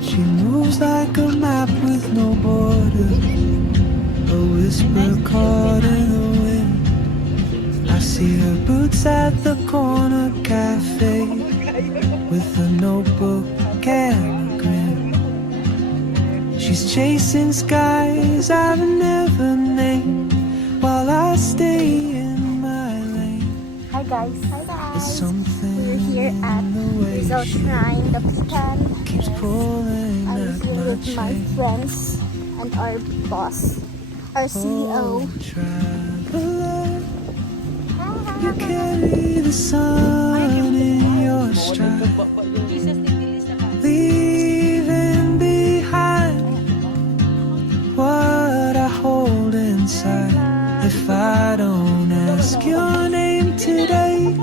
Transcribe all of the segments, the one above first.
She moves like a map with no border, a whisper caught in the wind. I see her boots at the corner cafe with a notebook and a grin. She's chasing skies I've never named while I stay in my lane. Hi guys. There's something We're here at in the way Rizal she Shrine, Dapitan. keeps pulling I'm at here my with my chain. friends and our boss, our CEO. Traveler, you carry the sun in your stride, leaving behind what I hold inside. If I don't ask your name today,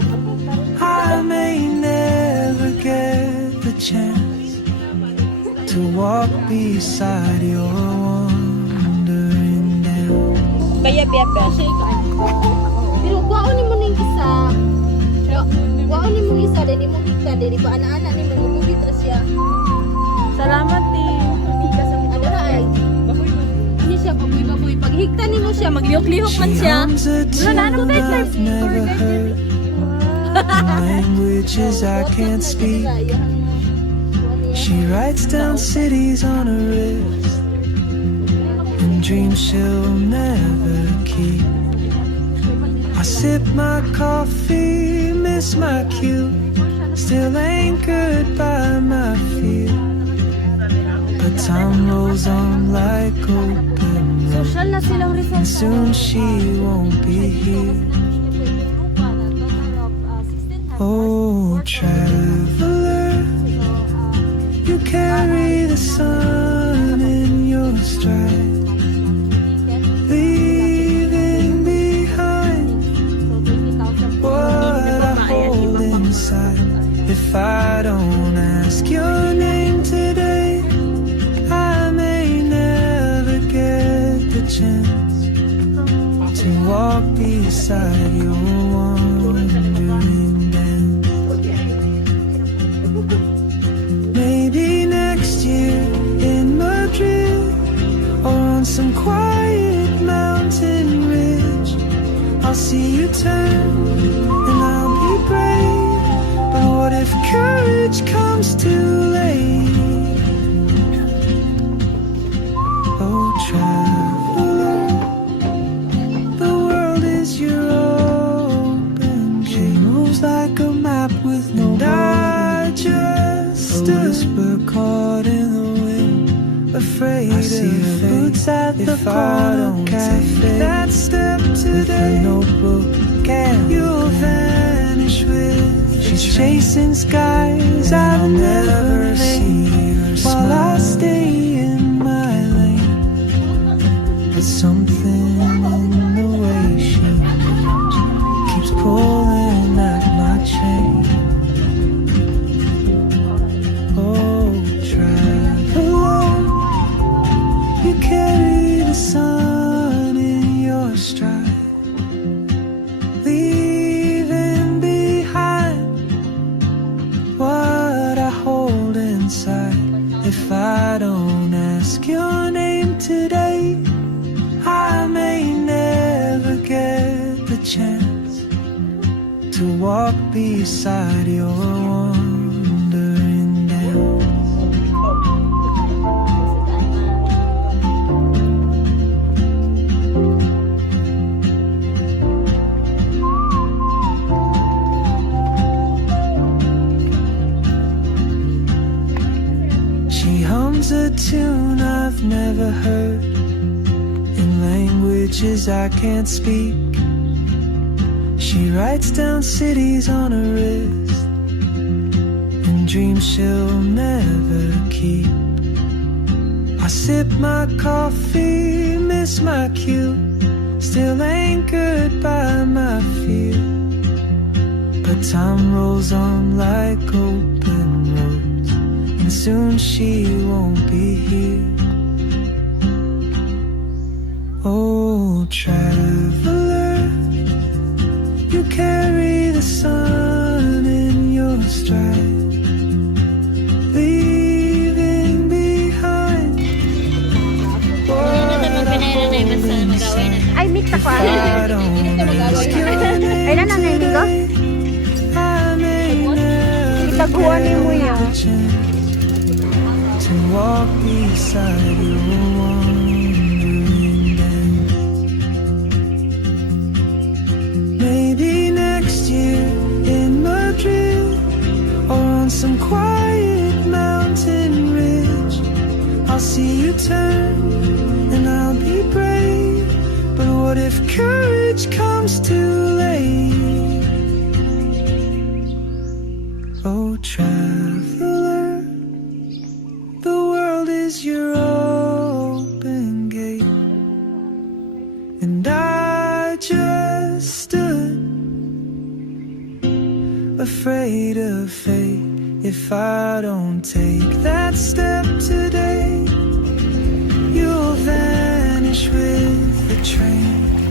I may never get the chance to walk beside your wandering down. Kaya bebe. Pero kuhaon mo ning isa. Kuhaon mo isa din mo hika diri ba ana-ana ni mo tubig ra siya. Salamat eh. Ano ra ay? Ini siya baboy-baboy. Pag higta nimo siya maglihok-lihok man She siya. hums a tune I've never heard, languages I can't speak. She writes down cities on her wrist and dreams she'll never keep. I sip my coffee, miss my cue, still anchored by my fear. But time rolls on like open road, Social na silang Rizal. and soon she won't be here. Oh, traveler, you carry the sun in your stride, leaving behind what I hold inside. If I don't ask your name today, I may never get the chance to walk beside your wandering dance. Maybe next year in Madrid or on some quiet mountain ridge, I'll see you turn and I'll be brave. But what if courage comes too late? Oh, traveler, the world is your open. She moves like a map with no border. Just a whisper caught in the wind, afraid I see her boots at the corner cafe. That step today, notebook, and you'll vanish with. She's chasing skies I've never seen while I stay in my lane. There's something in the way she moves, keeps pulling at my chain. Oh, traveler, you carry the sun in your stride, leaving behind what I hold inside. If I don't ask your name today, I may never get the chance to walk beside your wandering dance. She hums a tune I've never heard in languages I can't speak. She writes down cities on her wrist and dreams she'll never keep. I sip my coffee, miss my cue, still anchored by my fear. But time rolls on like open roads, and soon she won't be here. Oh, traveler, you carry the sun in your stride, leaving behind what I hold inside. Ay, mix ako ah. I don't ask your Ay, name nanay ko? today. I may never Itaguan niyo mo get yan. the chance to walk beside your wandering dance. Maybe next year in Madrid or on some quiet mountain ridge, I'll see you turn and I'll be brave. But what if courage comes too late? Oh, traveler, the world is your open gate, and I just stood afraid of fate. If I don't take that step today, you'll vanish with the train,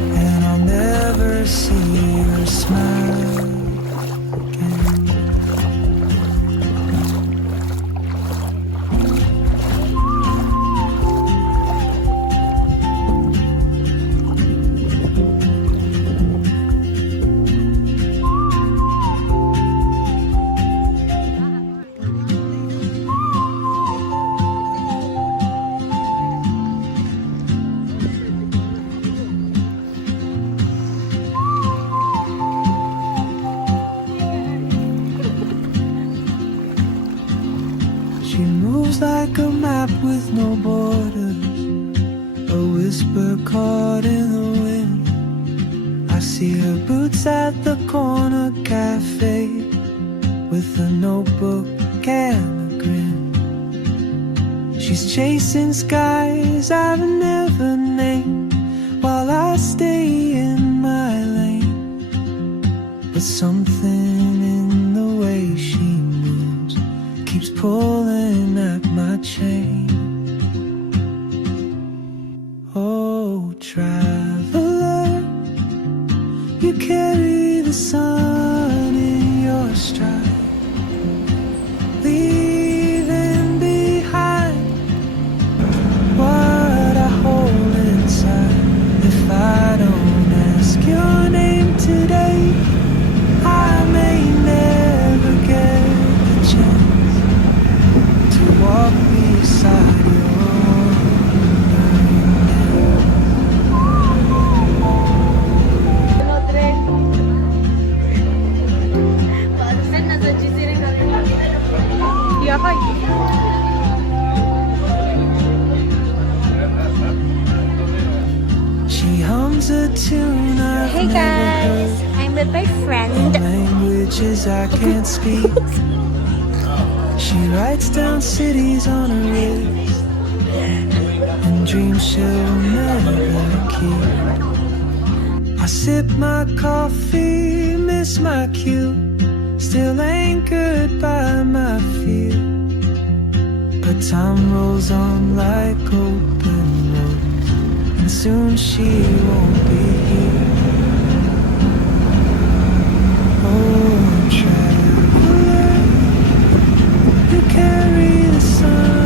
and I'll never see your smile again. She moves like a map with no borders, a whisper caught in the wind. I see her boots at the corner cafe with a notebook and a grin. She's chasing skies I've never named while I stay in my lane. But something in the way she moves keeps pulling at my chain. Oh, traveler, you carry the sun in your stride, leaving behind what I hold inside. If I don't ask your name today, I may never get the chance to walk beside your Yakay. She hums a tune I've Hey never guys, heard, I'm with my friend. languages I can't speak. She writes down cities on her wrist and dreams she'll never keep. I sip my coffee, miss my cue, still anchored by my fear. But time rolls on like open roads, and soon she won't be here. Oh, traveler, you carry the sun